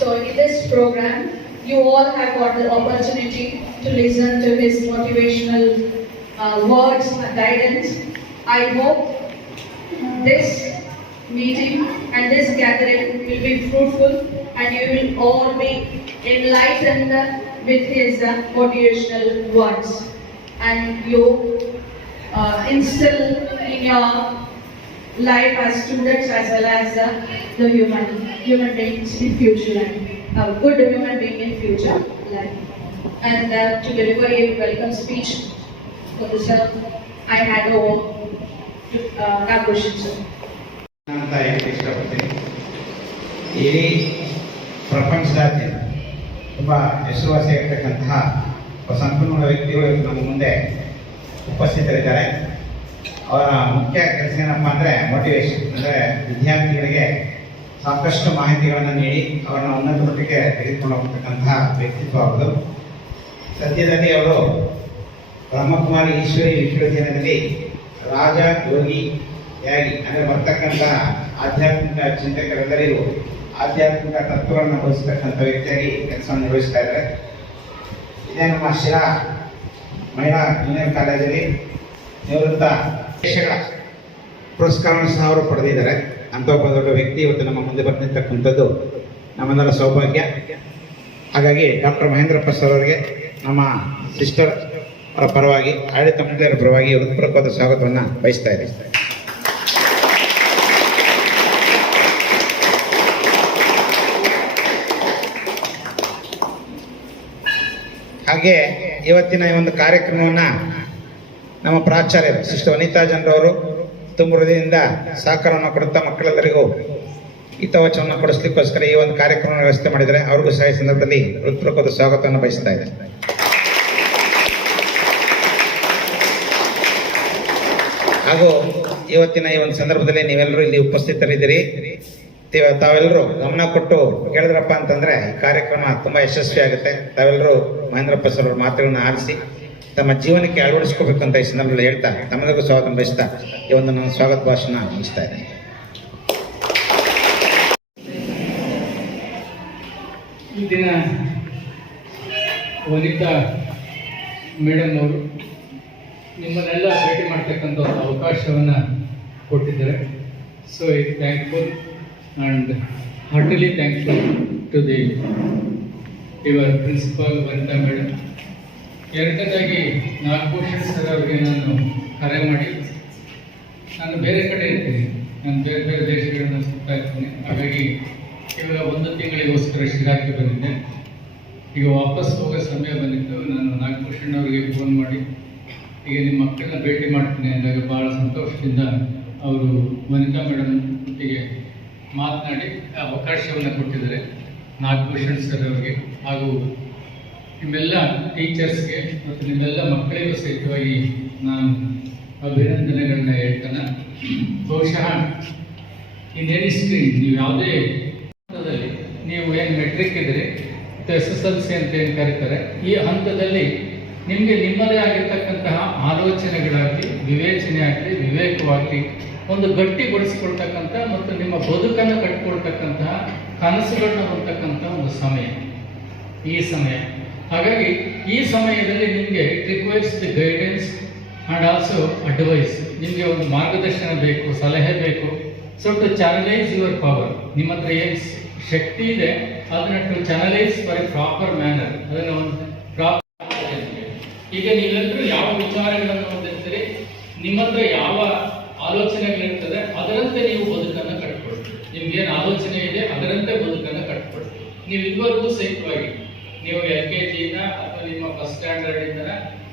So in this program, you all have got the opportunity to listen to his motivational uh, words and guidance. I hope this meeting and this gathering will be fruitful and you will all be enlightened with his uh, motivational words and you uh, instill in your life as students as well as uh, the human human beings in future life, a good human being in future life. And uh, to deliver a welcome speech for the sir, I hand over to uh, Nagashin sir. ಅಂತ ಹೇಳಕ್ಕೆ ಇಷ್ಟಪಡ್ತೀನಿ ಇಡೀ ಪ್ರಪಂಚದಾದ್ಯಂತ ತುಂಬ ಹೆಸರುವಾಸಿಯಾಗಿರ್ತಕ್ಕಂತಹ ಒಬ್ಬ ಸಂಪನ್ಮೂಲ ವ್ಯಕ್ತಿಗಳು ಇವತ್ತು ನಮ್ಮ ಮುಂದೆ ಉಪಸ್ಥಿತರಿದ್ದಾರೆ ಅವರ ಮುಖ್ಯ ಕೆಲಸ ಏನಪ್ಪ ಅಂದರೆ ಮೋಟಿವೇಶನ್ ಅಂದರೆ ವಿದ್ಯಾರ್ಥಿಗಳಿಗೆ ಸಾಕಷ್ಟು ಮಾಹಿತಿಗಳನ್ನು ನೀಡಿ ಅವರನ್ನು ಉನ್ನತ ಮಟ್ಟಕ್ಕೆ ತೆಗೆದುಕೊಂಡು ಹೋಗ್ತಕ್ಕಂತಹ ವ್ಯಕ್ತಿತ್ವ ಅವರು ಸದ್ಯದಲ್ಲಿ ಅವರು ಬ್ರಹ್ಮಕುಮಾರಿ ಈಶ್ವರಿ ವಿಶ್ವವಿದ್ಯಾಲಯದಲ್ಲಿ ರಾಜ ಯೋಗಿ ಯಾಗಿ, ಅಂದರೆ ಬರ್ತಕ್ಕಂತಹ ಆಧ್ಯಾತ್ಮಿಕ ಚಿಂತಕರೆಲ್ಲರಿಗೂ ಆಧ್ಯಾತ್ಮಿಕ ತತ್ವಗಳನ್ನು ಬಳಸ್ತಕ್ಕಂಥ ವ್ಯಕ್ತಿಯಾಗಿ ಕೆಲಸವನ್ನು ನಿರ್ವಹಿಸ್ತಾ ಇದ್ದಾರೆ. ಇದೇ ನಮ್ಮ ಶಿರಾ ಮಹಿಳಾ ಜೂನಿಯರ್ ಕಾಲೇಜಲ್ಲಿ ನಿವೃತ್ತ ಪುರಸ್ಕಾರವನ್ನು ಸಹ ಅವರು ಪಡೆದಿದ್ದಾರೆ. ಅಂತ ಒಬ್ಬ ದೊಡ್ಡ ವ್ಯಕ್ತಿ ಇವತ್ತು ನಮ್ಮ ಮುಂದೆ ಬರ್ತಿರ್ತಕ್ಕಂಥದ್ದು ನಮ್ಮೆಲ್ಲರ ಸೌಭಾಗ್ಯ. ಹಾಗಾಗಿ ಡಾಕ್ಟರ್ ಮಹೇಂದ್ರಪ್ಪ ಸರ್ ಅವರಿಗೆ ನಮ್ಮ ಸಿಸ್ಟರ್ ಅವರ ಪರವಾಗಿ, ಆಡಳಿತ ಮಂಡಳಿಯರ ಪರವಾಗಿ ಹೃತ್ಪೂರ್ವಕವಾದ ಸ್ವಾಗತವನ್ನು ಬಯಸ್ತಾ ಇದೆ ಹಾಗೆ ಇವತ್ತಿನ ಈ ಒಂದು ಕಾರ್ಯಕ್ರಮವನ್ನು ನಮ್ಮ ಪ್ರಾಚಾರ್ಯರು ಸಿಸ್ಟರ್ ವನಿತಾ ಜನರವರು ತುಂಬ ಹೃದಯದಿಂದ ಸಹಕಾರವನ್ನು ಕೊಡುತ್ತಾ ಮಕ್ಕಳೆಲ್ಲರಿಗೂ ಹಿತವಚವನ್ನು ಕೊಡಿಸ್ಲಿಕ್ಕೋಸ್ಕರ ಈ ಒಂದು ಕಾರ್ಯಕ್ರಮ ವ್ಯವಸ್ಥೆ ಮಾಡಿದರೆ ಅವ್ರಿಗೂ ಸಹ ಈ ಸಂದರ್ಭದಲ್ಲಿ ಹೃತ್ಪೂರ್ವಕವಾದ ಸ್ವಾಗತವನ್ನು ಬಯಸ್ತಾ ಇದೆ ಹಾಗೂ ಇವತ್ತಿನ ಈ ಒಂದು ಸಂದರ್ಭದಲ್ಲಿ ನೀವೆಲ್ಲರೂ ಇಲ್ಲಿ ಉಪಸ್ಥಿತರಿದ್ದೀರಿ. ತೀವ- ತಾವೆಲ್ಲರೂ ಗಮನ ಕೊಟ್ಟು ಕೇಳಿದ್ರಪ್ಪ ಅಂತಂದ್ರೆ ಈ ಕಾರ್ಯಕ್ರಮ ತುಂಬಾ ಯಶಸ್ವಿ ಆಗುತ್ತೆ ತಾವೆಲ್ಲರೂ ಮಹೇಂದ್ರಪ್ಪ ಸರ್ ಅವ್ರ ಮಾತುಗಳನ್ನ ಆರಿಸಿ ತಮ್ಮ ಜೀವನಕ್ಕೆ ಅಳವಡಿಸ್ಕೋಬೇಕು ಅಂತ ಈ ಸಂದರ್ಭದಲ್ಲಿ ಹೇಳ್ತಾ, ತಮ್ಮೆಲ್ಲರಿಗೂ ಸ್ವಾಗತ ಬಯಸ್ತಾ, ಈ ಒಂದು ನನ್ನ ಸ್ವಾಗತ ಭಾಷಣ ಮುಗಿಸ್ತಾ ಇದ್ದೇನೆ. ಈ ದಿನ ವನಿತಾ ಮೇಡಮ್ ಅವರು ನಿಮ್ಮನ್ನೆಲ್ಲ ಭೇಟಿ ಮಾಡ್ತಕ್ಕಂಥ ಒಂದು ಅವಕಾಶವನ್ನು ಕೊಟ್ಟಿದ್ದಾರೆ. So it thankful and heartly thankful to the your principal Vanitha madam. ಎರಡನೇದಾಗಿ ನಾಗಭೂಷಣ್ ಸರ್ ಅವರಿಗೆ ನಾನು ಕರೆ ಮಾಡಿ. ನಾನು ಬೇರೆ ಕಡೆ ಇರ್ತೀನಿ. ನಾನು ಬೇರೆ ಬೇರೆ ದೇಶಗಳನ್ನ ಸುತ್ತಾ ಇರ್ತೀನಿ. ಹಾಗಾಗಿ ಕೇವಲ ಒಂದು ತಿಂಗಳಿಗೋಸ್ಕರ ಶಿರಾಕ್ಕೆ ಬಂದಿದ್ದೆ ಈಗ ವಾಪಸ್ ಹೋಗೋ ಸಮಯ ಬಂದಿತ್ತು. ನಾನು ನಾಗಭೂಷಣ್ ಅವರಿಗೆ ಫೋನ್ ಮಾಡಿ, ಈಗ ನಿಮ್ಮ ಮಕ್ಕಳನ್ನ ಭೇಟಿ ಮಾಡ್ತೀನಿ ಅಂದಾಗ ಭಾಳ ಸಂತೋಷದಿಂದ ಅವರು ವನಿತಾ ಮೇಡಮ್ ಒಟ್ಟಿಗೆ ಮಾತನಾಡಿ ಅವಕಾಶವನ್ನು ಕೊಟ್ಟಿದ್ದಾರೆ. ನಾಗಭೂಷಣ್ ಸರ್ ಅವರಿಗೆ. ಹಾಗೂ ನಿಮ್ಮೆಲ್ಲ ಟೀಚರ್ಸ್ಗೆ ಮತ್ತು ನಿಮ್ಮೆಲ್ಲ ಮಕ್ಕಳಿಗೂ ಸಹಿತವಾಗಿ ನಾನು ಅಭಿನಂದನೆಗಳನ್ನ ಹೇಳ್ತಾನೆ. ಬಹುಶಃ ಈ ಎನಿ ನೀವು ಯಾವುದೇ ಹಂತದಲ್ಲಿ ನೀವು ಏನು ಮೆಟ್ರಿಕ್ ಇದ್ರಿ ಎಸ್ ಎಸ್ ಎಲ್ ಸಿ ಅಂತ ಏನು ಕರೀತಾರೆ, ಈ ಹಂತದಲ್ಲಿ ನಿಮಗೆ ನಿಮ್ಮದೇ ಆಗಿರ್ತಕ್ಕಂತಹ ಆಲೋಚನೆಗಳಾಗಲಿ ವಿವೇಚನೆ ಆಗಲಿ ವಿವೇಕವಾಗಲಿ ಒಂದು ಗಟ್ಟಿಗೊಳಿಸಿಕೊಳ್ತಕ್ಕಂಥ ಮತ್ತು ನಿಮ್ಮ ಬದುಕನ್ನು ಕಟ್ಟಿಕೊಳ್ತಕ್ಕಂತಹ ಕನಸುಗಳನ್ನ ಹೊರತಕ್ಕಂಥ ಒಂದು ಸಮಯ. ಈ ಸಮಯ. ಹಾಗಾಗಿ ಈ ಸಮಯದಲ್ಲಿ ನಿಮಗೆ request guidance and also advise ನಿಮಗೆ ಒಂದು ಮಾರ್ಗದರ್ಶನ ಬೇಕು, ಸಲಹೆ ಬೇಕು. So to channelise your power ನಿಮ್ಮ ಹತ್ರ ಏನು ಶಕ್ತಿ ಇದೆ, ಅದನ್ನು to channelise for a proper manner ಅದನ್ನು ಒಂದು ಪ್ರಾಪರ್ ಈಗ ನೀವೆಲ್ಲರೂ ಯಾವ ವಿಚಾರಗಳನ್ನು ಹೊಂದಿರ್ತೀರಿ? ನಿಮ್ಮ ಹತ್ರ ಯಾವ ಆಲೋಚನೆಗಳಿರ್ತದೆ, ಅದರಂತೆ ನೀವು ಬದುಕನ್ನು ಕಟ್ಕೊಳ್ತೀರಿ. ನಿಮ್ಗೇನು ಆಲೋಚನೆ ಇದೆ, ಅದರಂತೆ ಬದುಕನ್ನು ಕಟ್ಕೊಳ್ತೀರಿ. ನೀವು ಇದುವರೆಗೂ ಸಹಿತವಾಗಿ ನೀವು ಎಲ್ ಕೆ ಜಿನ ಅಥವಾ ನಿಮ್ಮ ಫಸ್ಟ್ ಸ್ಟ್ಯಾಂಡರ್ಡ್ ಇಂದ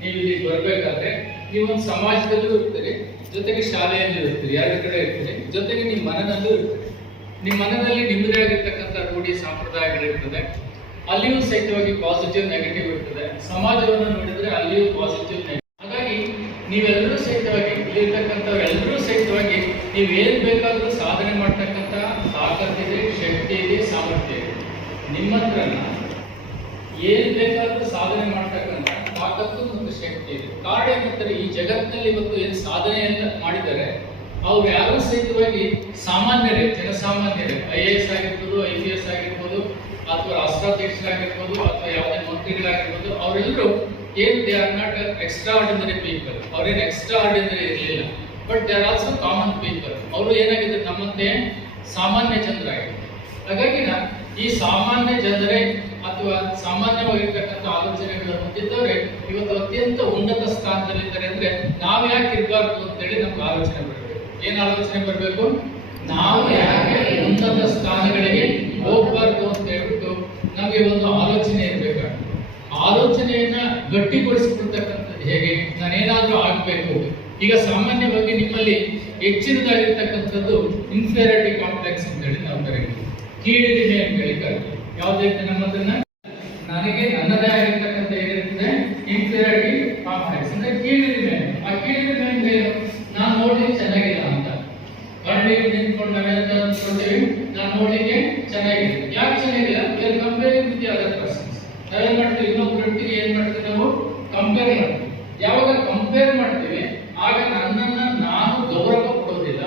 ನೀವು ಇಲ್ಲಿ ಬರಬೇಕಾದ್ರೆ ನೀವು ಒಂದು ಸಮಾಜದಲ್ಲೂ ಇರ್ತೀರಿ, ಜೊತೆಗೆ ಶಾಲೆಯಲ್ಲಿ ಇರ್ತೀರಿ ಎರಡು ಕಡೆ ಇರ್ತೀರಿ, ಜೊತೆಗೆ ನಿಮ್ಮ ಮನದಲ್ಲೂ ಇರ್ತೀರಿ. ನಿಮ್ಮ ಮನದಲ್ಲಿ ನಿಮ್ಮದೇ ಆಗಿರ್ತಕ್ಕಂಥ ರೂಢಿ ಸಂಪ್ರದಾಯಗಳಿರ್ತದೆ ಅಲ್ಲಿಯೂ ಸಹಿತವಾಗಿ ಪಾಸಿಟಿವ್ ನೆಗೆಟಿವ್ ಇರ್ತದೆ. ಸಮಾಜವನ್ನು ನೋಡಿದ್ರೆ ಅಲ್ಲಿಯೂ ಪಾಸಿಟಿವ್ ನೆಗೆಟಿವ್ ಹಾಗಾಗಿ ನೀವೆಲ್ಲರೂ ಸಹಿತವಾಗಿ ಇಲ್ಲಿರ್ತಕ್ಕಂಥವ್ರೆಲ್ಲರೂ ಸಹಿತವಾಗಿ ನೀವು ಬೇಕಾದರೂ ಬೇಕಾದ್ರೂ ಸಾಧನೆ ಮಾಡ್ತಕ್ಕಂಥ ತಾಕತ್ತಿದೆ ಶಕ್ತಿ ಇದೆ ಸಾಮರ್ಥ್ಯ ಇದೆ ನಿಮ್ಮ ಹತ್ರನ ಏನ್ ಬೇಕಾದರೂ ಸಾಧನೆ ಮಾಡ್ತಕ್ಕಂಥ ತಾಕತ್ತು ಮತ್ತು ಶಕ್ತಿ ಇದೆ. ಕಾರಣ ಏನಂತಾರೆ ಈ ಜಗತ್ತಿನಲ್ಲಿ ಇವತ್ತು ಏನು ಸಾಧನೆಯನ್ನ ಮಾಡಿದ್ದಾರೆ ಅವ್ರು ಯಾರು ಸಹಿತವಾಗಿ ಸಾಮಾನ್ಯರೇ, ಜನಸಾಮಾನ್ಯರೇ, ಐ ಎ ಎಸ್ ಆಗಿರ್ಬೋದು, ಐ ಪಿ ಎಸ್ ಆಗಿರ್ಬೋದು, ಅಥವಾ ರಾಷ್ಟ್ರಾಧ್ಯಕ್ಷರಾಗಿರ್ಬೋದು ಅಥವಾ ಯಾವುದೇ ಮಂತ್ರಿಗಳಾಗಿರ್ಬೋದು, ಅವರೆಲ್ಲರೂ ಏನು they are not extra ordinary people. ಅವ್ರೇನು ಎಕ್ಸ್ಟ್ರಾ ಆರ್ಡಿನರಿ ಇರಲಿಲ್ಲ. But they are also common people. ಅವರು ಏನಾಗಿದ್ರು ನಮ್ಮಂತೆ ಸಾಮಾನ್ಯ ಜನರಾಗಿದ್ರು. ಹಾಗಾಗಿ ಈ ಸಾಮಾನ್ಯ ಜನರೇ ಅಥವಾ ಸಾಮಾನ್ಯವಾಗಿರ್ತಕ್ಕಂಥ ಆಲೋಚನೆಗಳನ್ನು ಹೊಂದಿದ್ದವರೇ ಇವತ್ತು ಅತ್ಯಂತ ಉನ್ನತ ಸ್ಥಾನದಲ್ಲಿದ್ದಾರೆ ಅಂದ್ರೆ ನಾವು ಯಾಕೆ ಇರಬಾರ್ದು ಅಂತೇಳಿ ನಮ್ಗೆ ಆಲೋಚನೆ ಬರಬೇಕು. ಏನ್ ಆಲೋಚನೆ ಬರಬೇಕು? ನಾವು ಯಾಕೆ ಉನ್ನತ ಸ್ಥಾನಗಳಿಗೆ ಹೋಗ್ಬಾರ್ದು ಅಂತ ಹೇಳ್ಬಿಟ್ಟು ನಮಗೆ ಒಂದು ಆಲೋಚನೆ ಇರಬೇಕು ಆಲೋಚನೆಯನ್ನ ಗಟ್ಟಿಗೊಳಿಸಿಕೊಳ್ತಕ್ಕಂಥದ್ದು ಹೇಗೆ? ನಾನೇನಾದ್ರೂ ಆಗ್ಬೇಕು. ಈಗ ಸಾಮಾನ್ಯವಾಗಿ ನಿಮ್ಮಲ್ಲಿ ಹೆಚ್ಚಿನದಾಗಿರ್ತಕ್ಕಂಥದ್ದು ಇನ್ಫೆರಿಟಿ ಕಾಂಪ್ಲೆಕ್ಸ್ ಅಂತ ಹೇಳಿ ನಾವು ಕರೀತೀವಿ. ಅಂತ ಹೇಳಿ ಕರೀತೀವಿ. ಯಾವುದೈತೆ ನಮ್ಮದನ್ನ ನನಗೆ ನನ್ನದೇ ಆಗಿರ್ತಕ್ಕಂಥ ಏನಿರ್ತದೆ ಇನ್ಫೀರಿಯಾರಿಟಿ ಕಾಂಪ್ಲೆಕ್ಸ್ ಅಂದ್ರೆ ಕೀಳಿರಿಮೆ ಆ ಕೀಳಿರಿಮೆ ಮೇಲೆ ನಾನು ನೋಡ್ಲಿಕ್ಕೆ ಚೆನ್ನಾಗಿಲ್ಲ ಅಂತ. ಕರಡಿ ನಿಂತ್ಕೊಂಡು ಅಂತ ಅನ್ಕೊಳ್ತೀವಿ ನಾನು ನೋಡ್ಲಿಕ್ಕೆ ಚೆನ್ನಾಗಿದೆ ಯಾಕೆ ಚೆನ್ನಾಗಿಲ್ಲ? ಯಾಕೆ ಕಂಪೇರಿಂಗ್ ವಿತ್ ಅದರ್ ಪರ್ಸನ್ಸ್ ನಾವೇನ್ ಮಾಡ್ತೀವಿ? ಇನ್ನೊಬ್ಬರೊಟ್ಟಿಗೆ ಏನ್ ಮಾಡ್ತೀವಿ ನಾವು? ಕಂಪೇರ್ ಮಾಡ್ತೀವಿ. ಯಾವಾಗ ಕಂಪೇರ್ ಮಾಡ್ತೀವಿ, ಆಗ ನನ್ನನ್ನ ನಾನು ಗೌರವ ಕೊಡೋದಿಲ್ಲ.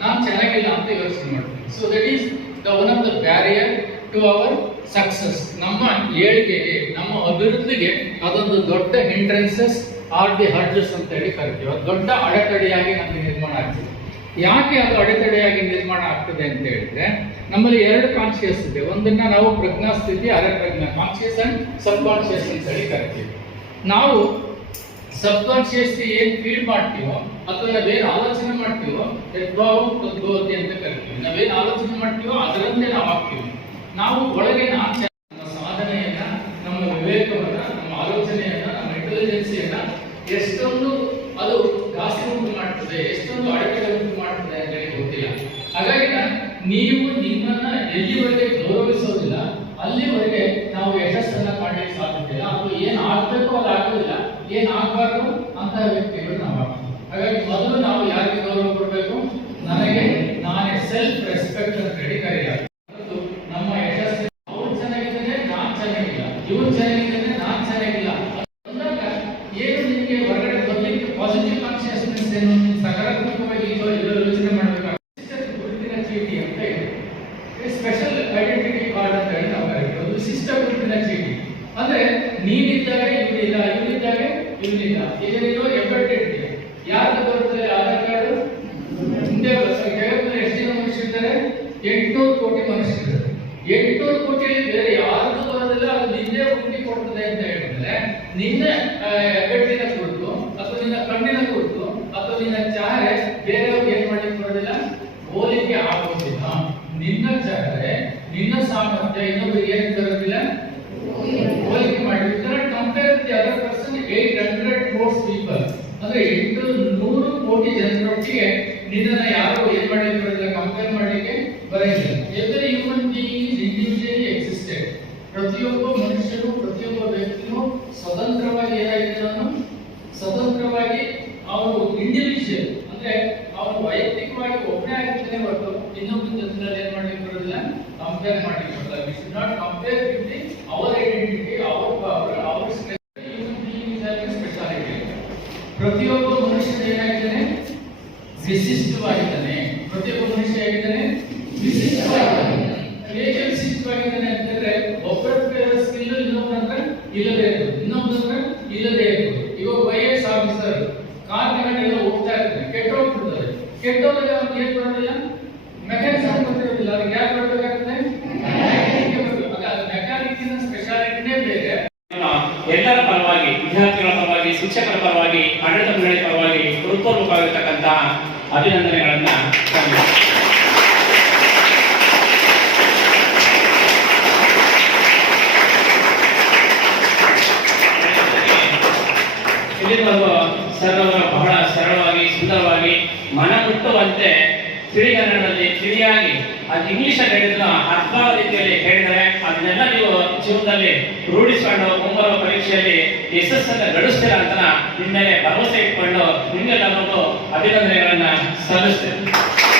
ನಾನು ಚೆನ್ನಾಗಿಲ್ಲ ಅಂತ ಯೋಚನೆ ಮಾಡ್ತೀನಿ so that is the one of the barrier to our success ನಮ್ಮ ಏಳಿಗೆಗೆ, ನಮ್ಮ ಅಭಿವೃದ್ಧಿಗೆ ಅದೊಂದು ದೊಡ್ಡ ಹಿಂಡ್ರೆನ್ಸಸ್ ಆರ್ ದಿ ಹರ್ಜಸ್ ಅಂತ ಹೇಳಿ ಕರಿತೀವಿ. ಅದು ದೊಡ್ಡ ಅಡೆತಡೆಯಾಗಿ ನಮಗೆ ನಿರ್ಮಾಣ ಆಗ್ತದೆ. ಯಾಕೆ ಅದು ಅಡೆತಡೆಯಾಗಿ ನಿರ್ಮಾಣ ಆಗ್ತದೆ ಅಂತ ಹೇಳಿದ್ರೆ, ನಮ್ಮಲ್ಲಿ ಎರಡು ಕಾನ್ಶಿಯಸ್ ಇದೆ. ಒಂದನ್ನ ನಾವು ಪ್ರಜ್ಞಾ ಸ್ಥಿತಿ ಅರೆ ಪ್ರಜ್ಞಾ ಕಾನ್ಶಿಯಸ್ ಅಂಡ್ ಸಬ್ ಕಾನ್ಶಿಯಸ್ ಅಂತ ಹೇಳಿ ಕರಿತೀವಿ. ನಾವು ಸಬ್ ಕಾನ್ಶಿಯಸ್ ಏನ್ ಫೀಲ್ ಮಾಡ್ತೀವೋ, ಅಥವಾ ನಾವೇನ್ ಆಲೋಚನೆ ಮಾಡ್ತೀವೋ, ಯದ್ಭಾವ, ತದ್ಭವತಿ ಅಂತ ಕರಿತೀವಿ. ನಾವೇನ್ ಆಲೋಚನೆ ಮಾಡ್ತೀವೋ ಅದರಂತೆ ನಾವು ಆಗ್ತೀವಿ. ನಾವು ಒಳಗೆ ನಮ್ಮ ಸಾಧನೆಯನ್ನ, ನಮ್ಮ ವಿವೇಕವನ್ನ, ನಮ್ಮ ಆಲೋಚನೆಯನ್ನ, ನಮ್ಮ ಇಂಟೆಲಿಜೆನ್ಸಿಯನ್ನ ಎಷ್ಟೊಂದು ಅದು ಜಾಸ್ತಿ ಉಂಟು ಮಾಡ್ತದೆ, ಎಷ್ಟೊಂದು ಅಡೆತಡೆ ಉಂಟು ಮಾಡ್ತದೆ ಅಂತ ಹೇಳಿ ಗೊತ್ತಿಲ್ಲ. ಹಾಗಾಗಿ ನೀವು ನಿಮ್ಮನ್ನ ಎಲ್ಲಿವರೆಗೆ ಗೌರವಿಸೋದಿಲ್ಲ, ಅಲ್ಲಿವರೆಗೆ ನಾವು ಯಶಸ್ಸನ್ನ ಕಾಣಲಿಕ್ಕೆ ಸಾಧ್ಯತೆ ಇಲ್ಲ ಅಥವಾ ಏನ್ ಆಗ್ಬೇಕು ಅದು ಆಗೋದಿಲ್ಲ. ಏನ್ ಆಗ್ಬಾರ್ದು ಅಂತ ವ್ಯಕ್ತಿಗಳು ನಾವು ಆಗ್ತೀವಿ. ಹಾಗಾಗಿ ಮೊದಲು ನಾವು ಯಾರಿಗೆ ಗೌರವ ಕೊಡಬೇಕು ನನಗೆ ನಾನೇ ಸೆಲ್ಫ್ ರೆಸ್ಪೆಕ್ಟ್ ಅಂತ ಹೇಳಿ ಕರೆಯಲ್ಲ ಮತ್ತು ನಮ್ಮ ಯಶಸ್ಸು ಅವ್ರು ಚೆನ್ನಾಗಿದ್ದಾರೆ ನಾನ್ ಚೆನ್ನಾಗಿಲ್ಲ ಚೆನ್ನಾಗಿದ್ದಾರೆ ನಾನ್ ಅಂದಾಗ ಏನು ನಿಮಗೆ ಹೊರಗಡೆ ಬರ್ಲಿಕ್ಕೆ ಪಾಸಿಟಿವ್ ಕಾನ್ಶಿಯಸ್ನೆಸ್ ಏನು ಸಕಾರಾತ್ಮಕವಾಗಿ ಚೀಟಿ ಅಂತ ಸ್ಪೆಷಲ್ ಐಡೆಂಟಿಟಿ ಕಾರ್ಡ್ ಅಂತ ಹೇಳಿ ನಾವು ಅದು ವಿಶಿಷ್ಟ ಚೀಟಿ ಅಂದ್ರೆ ನೀನಿದ್ದಾಗ ಇವನಿಲ್ಲ ಇವನಿದ್ದಾಗ ಇವನಿಲ್ಲ ಈಗ ನೀನು ಎಂಬೆಡೆಡ್ ಯಾರ್ದು ಬರ್ತದೆ ಆಧಾರ್ ಕಾರ್ಡ್ ಮುಂದೆ ಜಗತ್ತಿನಲ್ಲಿ ಎಷ್ಟು ಜನ ಕೋಟಿ ಮನುಷ್ಯರಿದ್ದಾರೆ ಎಂಟುನೂರು ಕೋಟಿ ಬೇರೆ ಯಾರು ಬರೋದಿಲ್ಲ ಅದು ನಿನ್ನೆ ಹುಟ್ಟಿ ಕೊಡ್ತದೆ ಅಂತ ಹೇಳಿದ್ರೆ ನಿನ್ನ ಆ, ಹೆಬ್ಬೆಟ್ಟಿನ ಕುರಿತು ಅಥವಾ ನಿನ್ನ ಕಣ್ಣಿನ ಕುರಿತು ಅಥವಾ ನಿನ್ನ ಚಾರೆ ಬೇರೆಯವ್ರಿಗೆ ಏನ್ ಮಾಡ್ಲಿಕ್ಕೆ ಬರೋದಿಲ್ಲ? ಹೋಲಿಕೆ ಆಗೋದಿಲ್ಲ. ನಿನ್ನ ಚಾರೆ ನಿನ್ನ ಸಾಮರ್ಥ್ಯ ಇನ್ನೊಬ್ಬರಿಗೆ ಏನ್ ಬರೋದಿಲ್ಲ ಹೋಲಿಕೆ ಮಾಡಿ compare with other person eight hundred crores people ಅಂದ್ರೆ ಎಂಟು ನೂರು ಕೋಟಿ ಜನರೊಟ್ಟಿಗೆ ನಿನ್ನನ್ನ ಯಾರು ಏನ್ ಮಾಡ್ಲಿಕ್ಕೆ ಬರೋದಿಲ್ಲ? ಕಂಪೇರ್ ಮಾಡ್ಲಿಕ್ಕೆ ಬರೋದಿಲ್ಲ. ಎವ್ರಿ ಹ್ಯೂಮನ್ ಬೀಯಿಂಗ್ ಪ್ರತಿಯೊಬ್ಬ ಮನುಷ್ಯನು, ಪ್ರತಿಯೊಬ್ಬ ವ್ಯಕ್ತಿನೂ ಸ್ವತಂತ್ರವಾಗಿ ಏನಾಗಿದ್ದಾನು ಸ್ವತಂತ್ರವಾಗಿ ಅವರು ಇಂಡಿವಿಜುವಲ್ ಅಂದ್ರೆ ಅವನು ವೈಯಕ್ತಿಕವಾಗಿ ಒಬ್ಬನೇ ಆಗಿರ್ತಾನೆ ಹೊರತು ಇನ್ನೊಬ್ಬರ ಜೊತೆನಲ್ಲಿ ಏನ್ ಮಾಡ್ಲಿಕ್ಕೆ ಬರೋದಿಲ್ಲ ಕಂಪೇರ್ ಮಾಡ್ಲಿಕ್ಕೆ we should not compare with our identity our power speciality ಪ್ರತಿಯೊಬ್ಬ ಮನುಷ್ಯನ ಏನಾಗಿದ್ದಾನೆ? ವಿಶಿಷ್ಟವಾಗಿದ್ದಾನೆ. ಪ್ರತಿಯೊಬ್ಬ ಮನುಷ್ಯ ಹೇಗಿದ್ದಾನೆ? ವಿಶಿಷ್ಟವಾಗಿದ್ದಾನೆ. ಹೇಗೆ ವಿಶಿಷ್ಟವಾಗಿದ್ದಾನೆ ಅಂತಂದ್ರೆ ಒಬ್ಬರ ಸ್ಕಿಲ್ ಇನ್ನೊಬ್ಬರ ಹತ್ರ ಇಲ್ಲದೆ ಇನ್ನೊಂದು ಇನ್ನೊಬ್ಬರ ಇಲ್ಲದೆ ಇವಾಗ ಐ ಎಸ್ ಆಫೀಸರ್ ಕಾರ್ಮಿಕನೆಲ್ಲ ಹೋಗ್ತಾ ಇರ್ತಾರೆ. ಕೆಟ್ಟೋಗ್ತಿರ್ತಾರೆ ಕೆಟ್ಟೋದಾಗ ಅವ್ರಿಗೆ ಏನ್ ಬರೋದಿಲ್ಲ ಮೆಕ್ಯಾನಿಸಮ್ ಗೊತ್ತಿರೋದಿಲ್ಲ ಅವ್ರಿಗೆ ಯಾರು ಅದು ಇಂಗ್ಲಿಷ್ ಅಲ್ಲಿ ಹೇಳಿದ್ರು ರೀತಿಯಲ್ಲಿ ಹೇಳಿದರೆ ಅದನ್ನೆಲ್ಲ ನೀವು ಜೀವನದಲ್ಲಿ ರೂಢಿಸಿಕೊಂಡು ಮುಂಬರುವ ಪರೀಕ್ಷೆಯಲ್ಲಿ ಯಶಸ್ಸನ್ನ ಗಳಿಸ್ತೀರಾ ಅಂತ ನಿಮ್ಮ ಮೇಲೆ ಭರವಸೆ ಇಟ್ಕೊಂಡು ನಿಮ್ಗೆಲ್ಲರಿಗೂ ಅಭಿನಂದನೆಗಳನ್ನ ಸಲ್ಲಿಸ್ತೇನೆ.